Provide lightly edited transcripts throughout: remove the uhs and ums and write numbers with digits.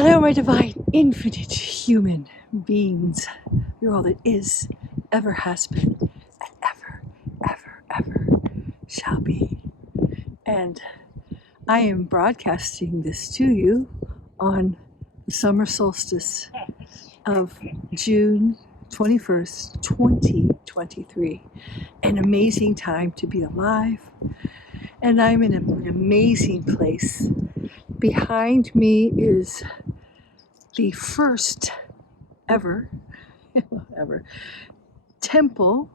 Hello, my divine, infinite human beings. You're all that is, ever has been, and ever shall be. And I am broadcasting this to you on the summer solstice of June 21st, 2023. An amazing time to be alive. And I'm in an amazing place. Behind me is the first ever temple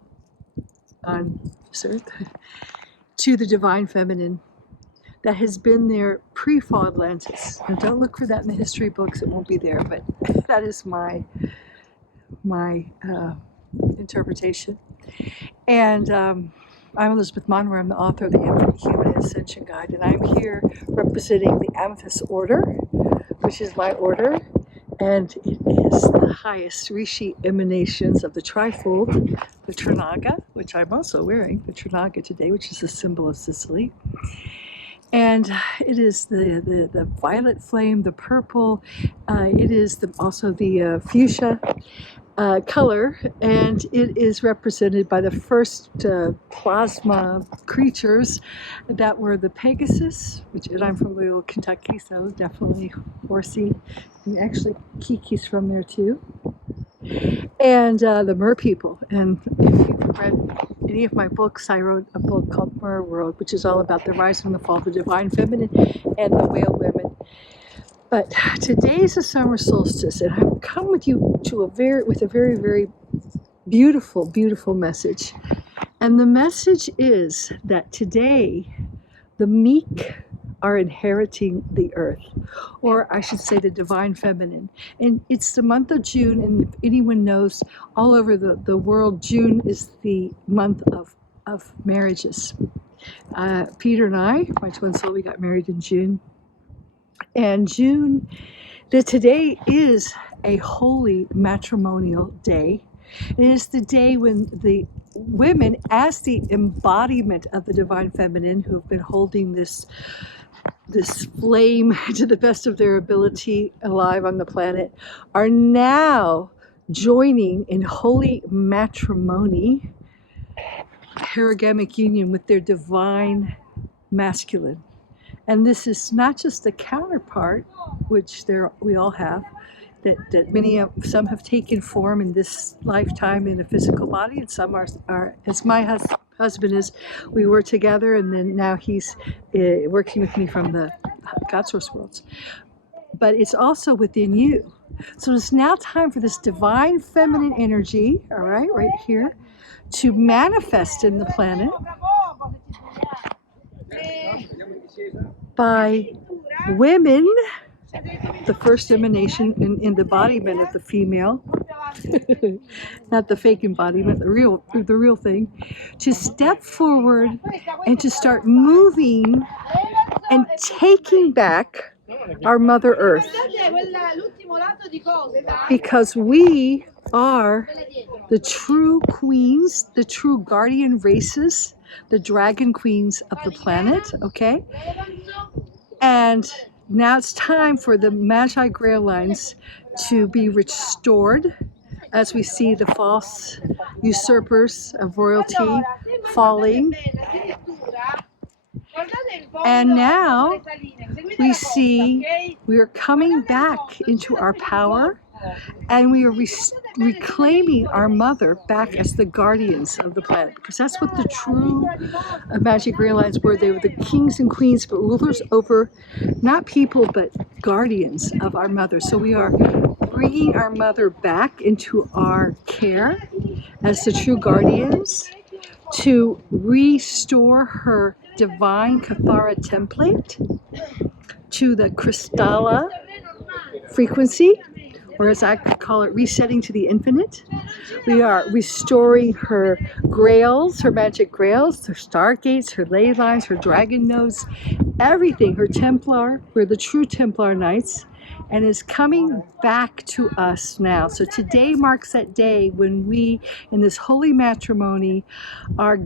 on this earth to the divine feminine that has been there pre-fall Atlantis. And don't look for that in the history books, it won't be there, but that is my interpretation. And I'm Elizabeth Monroe. I'm the author of the Infinite Human Ascension Guide, and I'm here representing the Amethyst Order, which is my order, and it is the highest Rishi emanations of the trifold, the Trinaga, which I'm also wearing, the Trinaga today, which is a symbol of Sicily. And it is the violet flame, the purple, it is also the fuchsia color, and it is represented by the first plasma creatures that were the Pegasus, and I'm from Louisville, Kentucky, so definitely horsey, and actually Kiki's from there too, and the Mer people. And if you've read any of my books, I wrote a book called Mer World, which is all about the rise and the fall of the divine feminine and the whale women. But today is the summer solstice, and I've come with you to a very beautiful message. And the message is that today the meek are inheriting the earth, or I should say the divine feminine. And it's the month of June, and if anyone knows, all over the world, June is the month of marriages. Peter and I, my twin soul, we got married in June. And today is a holy matrimonial day. It is the day when the women, as the embodiment of the divine feminine, who have been holding this flame to the best of their ability alive on the planet, are now joining in holy matrimony, herogamic union with their divine masculine. And this is not just the counterpart, which we all have, that some have taken form in this lifetime in a physical body, and some are as my husband is. We were together, and then now he's working with me from the God Source worlds. But it's also within you. So it's now time for this divine feminine energy, all right here, to manifest in the planet by women, the first emanation in the embodiment of the female, not the fake embodiment, the real thing, to step forward and to start moving and taking back our Mother Earth, because we are the true queens, the true guardian races, the dragon queens of the planet, okay? And now it's time for the Magi Grail lines to be restored, as we see the false usurpers of royalty falling. And now we see we are coming back into our power, and we are reclaiming our mother back as the guardians of the planet, because that's what the true Magic Grail lines were. They were the kings and queens, but rulers over not people, but guardians of our mother. So we are bringing our mother back into our care as the true guardians to restore her divine Kathara template to the Krystala frequency, or as I call it, resetting to the infinite. We are restoring her grails, her magic grails, her stargates, her ley lines, her dragon nodes, everything, her Templar. We're the true Templar Knights, and is coming back to us now. So today marks that day when we, in this holy matrimony, are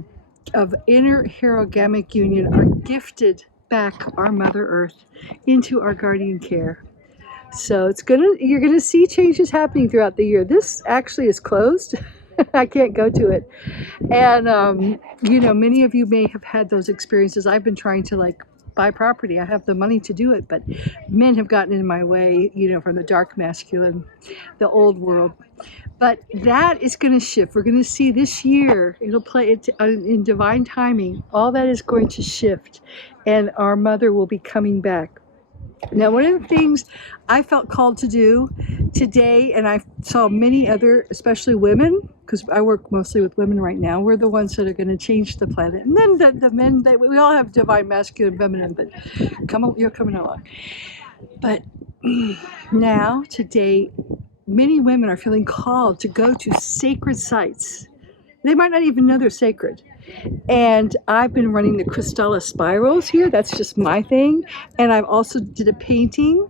of inner herogamic union, are gifted back our Mother Earth into our guardian care. So you're gonna see changes happening throughout the year. This actually is closed. I can't go to it. And many of you may have had those experiences. I've been trying to buy property. I have the money to do it, but men have gotten in my way, from the dark masculine, the old world. But that is going to shift. We're going to see this year, it'll play it in divine timing. All that is going to shift, and our mother will be coming back. Now, one of the things I felt called to do today, and I saw many other, especially women, because I work mostly with women right now, we're the ones that are going to change the planet. And then the men, we all have divine masculine, feminine, but you're coming along. But now, today, many women are feeling called to go to sacred sites. They might not even know they're sacred. And I've been running the Krystala spirals here. That's just my thing. And I've also did a painting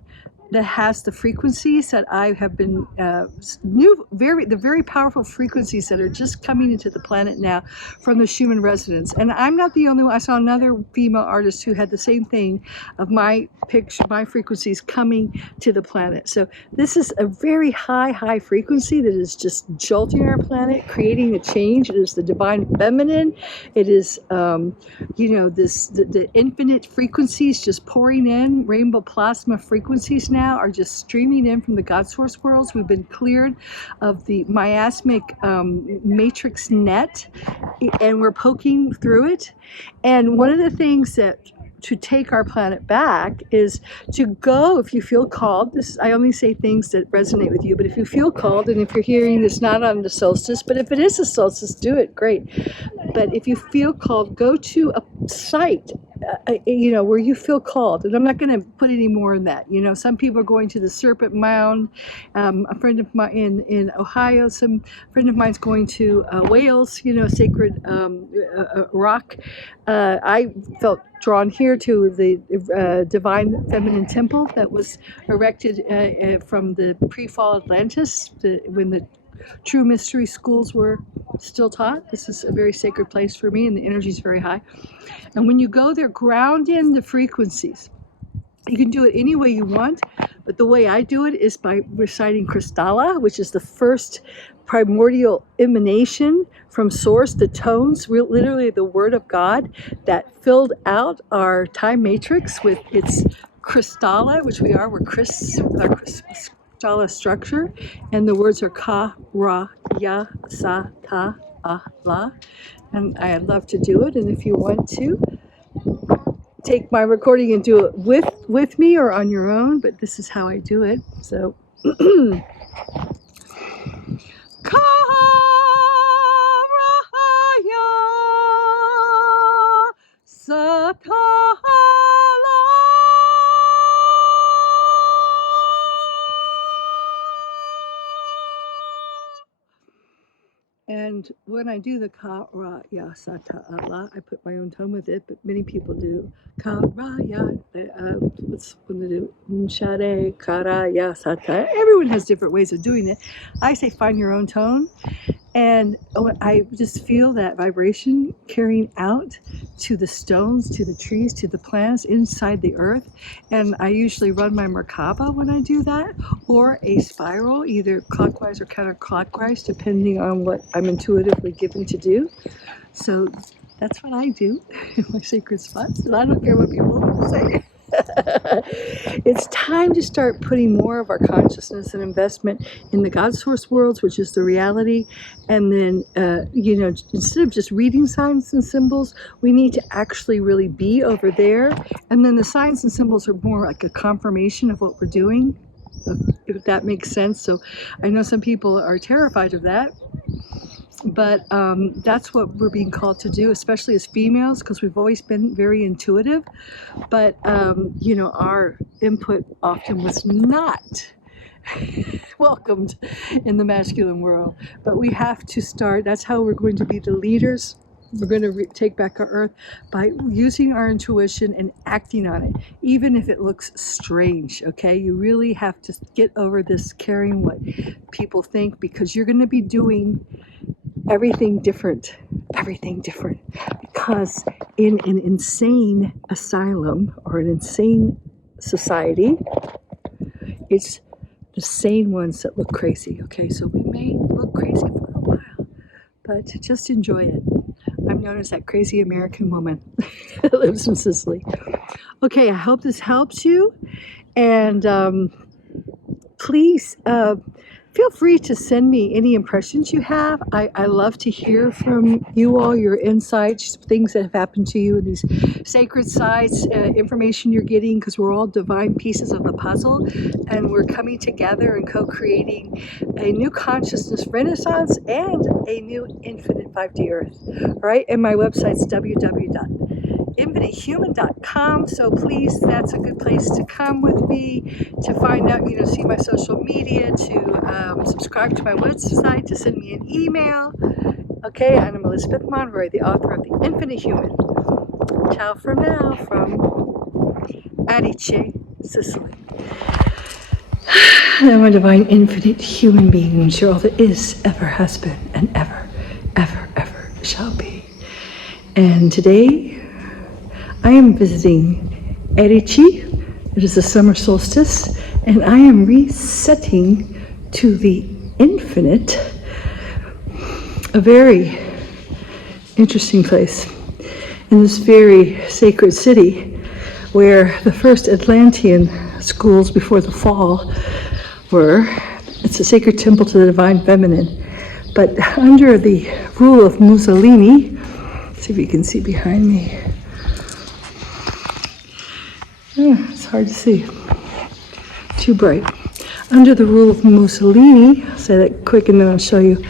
that has the frequencies that I have been the very powerful frequencies that are just coming into the planet now from the Schumann resonance. And I'm not the only one. I saw another female artist who had the same thing of my frequencies coming to the planet. So this is a very high frequency that is just jolting our planet, creating a change. It is the divine feminine. It is the infinite frequencies just pouring in. Rainbow plasma frequencies now are just streaming in from the God source worlds. We've been cleared of the miasmic matrix net, and we're poking through it. And one of the things that to take our planet back is to go, if you feel called. I only say things that resonate with you, but if you feel called, and if you're hearing this not on the solstice, but if it is a solstice, do it, great. But if you feel called, go to a site where you feel called. And I'm not going to put any more in that. Some people are going to the Serpent Mound. A friend of mine in Ohio, some friend of mine's going to Wales, sacred rock. I felt drawn here to the divine feminine temple that was erected from the pre-fall Atlantis, when the true mystery schools were still taught. This is a very sacred place for me, and the energy is very high. And when you go there, ground in the frequencies. You can do it any way you want, but the way I do it is by reciting Krystala, which is the first primordial emanation from source, the tones, literally the word of God that filled out our time matrix with its Krystala, which we're our Krystala structure, and the words are Ka, Ra, Ya, Sa, Ta, Ah, La. And I'd love to do it, and if you want to, take my recording and do it with me or on your own, but this is how I do it. So and when I do the Ka Ra Ya Sa Ta Allah, I put my own tone with it, but many people do Ka Ra Ya. What's when they do Shade Ka Ra Ya Sa Ta? Everyone has different ways of doing it. I say find your own tone, and I just feel that vibration carrying out to the stones, to the trees, to the plants inside the earth. And I usually run my Merkaba when I do that, or a spiral, either clockwise or counterclockwise, depending on what I'm intuitively given to do. So that's what I do in my sacred spots, and I don't care what people say. It's time to start putting more of our consciousness and investment in the God source worlds, which is the reality. And then, instead of just reading signs and symbols, we need to actually really be over there. And then the signs and symbols are more like a confirmation of what we're doing, if that makes sense. So I know some people are terrified of that. But that's what we're being called to do, especially as females, because we've always been very intuitive. But, our input often was not welcomed in the masculine world. But we have to start. That's how we're going to be the leaders. We're going to take back our earth by using our intuition and acting on it, even if it looks strange, okay? You really have to get over this caring what people think, because you're going to be doing everything different, because in an insane asylum or an insane society, It's the sane ones that look crazy, okay? So we may look crazy for a while, but just enjoy it. I'm known as that crazy American woman that lives in Sicily. Okay, I hope this helps you, and please feel free to send me any impressions you have. I love to hear from you all, your insights, things that have happened to you, these sacred sites, information you're getting, because we're all divine pieces of the puzzle, and we're coming together and co-creating a new consciousness renaissance and a new infinite 5D earth. All right, and my website's www.infinitehuman.com. So please, that's a good place to come with me, to find out, see my social media, to subscribe to my website, to send me an email. Okay, and I'm Elizabeth Monroy, the author of The Infinite Human. Ciao for now from Adige, Sicily. I'm a divine, infinite human being, and sure all that is, ever has been, and ever, ever, ever shall be. And today, I am visiting Adige. It is the summer solstice, and I am resetting to the infinite, a very interesting place in this very sacred city where the first Atlantean schools before the fall were. It's a sacred temple to the divine feminine, but under the rule of Mussolini, see if you can see behind me. It's hard to see, too bright. Under the rule of Mussolini, I'll say that quick and then I'll show you,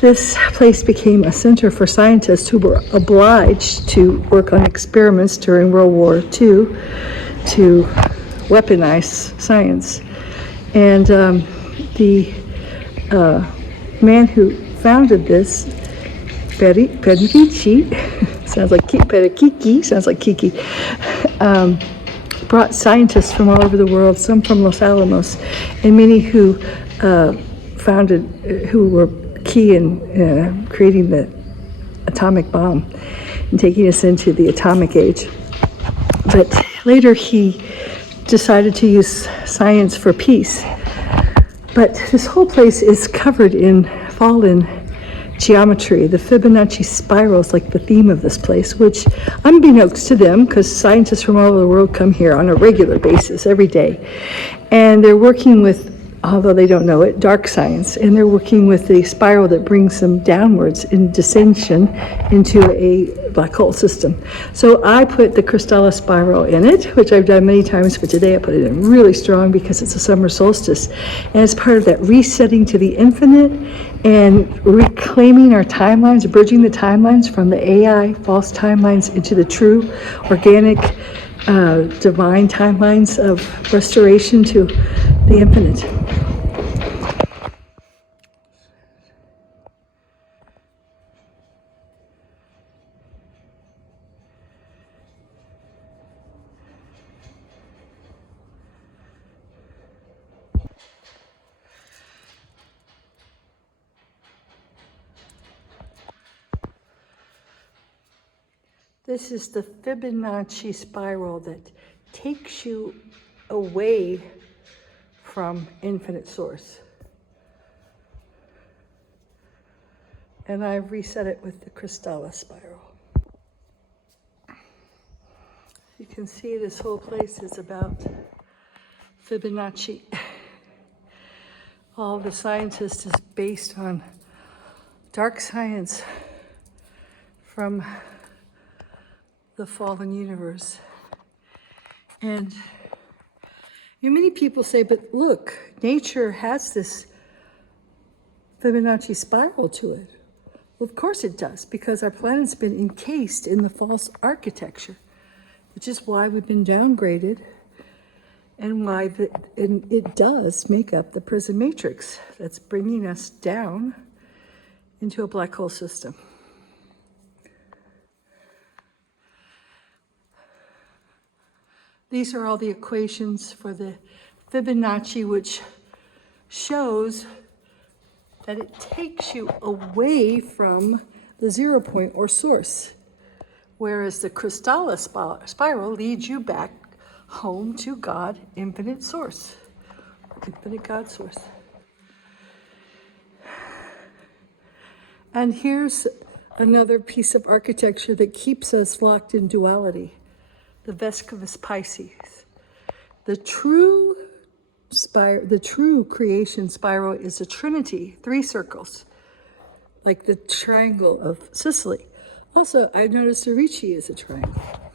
this place became a center for scientists who were obliged to work on experiments during World War II to weaponize science. And the man who founded this, Fibonacci, sounds like Kiki, brought scientists from all over the world, some from Los Alamos, and many who who were key in creating the atomic bomb and taking us into the atomic age. But later he decided to use science for peace. But this whole place is covered in fallen geometry. The Fibonacci spiral is like the theme of this place, which unbeknownst to them, because scientists from all over the world come here on a regular basis every day, and they're working with, although they don't know it, dark science, and they're working with the spiral that brings them downwards in descension into a black hole system. So I put the Krystala spiral in it, which I've done many times, but today I put it in really strong because it's a summer solstice, and it's part of that resetting to the infinite and reclaiming our timelines, bridging the timelines from the AI false timelines into the true organic divine timelines of restoration to the infinite. This is the Fibonacci spiral that takes you away from infinite source. And I've reset it with the Krystala spiral. You can see this whole place is about Fibonacci. All the scientists is based on dark science from the fallen universe. And many people say, but look, nature has this Fibonacci spiral to it. Well, of course it does, because our planet's been encased in the false architecture, which is why we've been downgraded and why it does make up the prison matrix that's bringing us down into a black hole system. These are all the equations for the Fibonacci, which shows that it takes you away from the 0 point or source, whereas the Krystala spiral leads you back home to God, infinite source, infinite God source. And here's another piece of architecture that keeps us locked in duality, the Vescovus Pisces. The true creation spiral is a trinity, 3 circles, like the triangle of Sicily. Also, I noticed the Ricci is a triangle.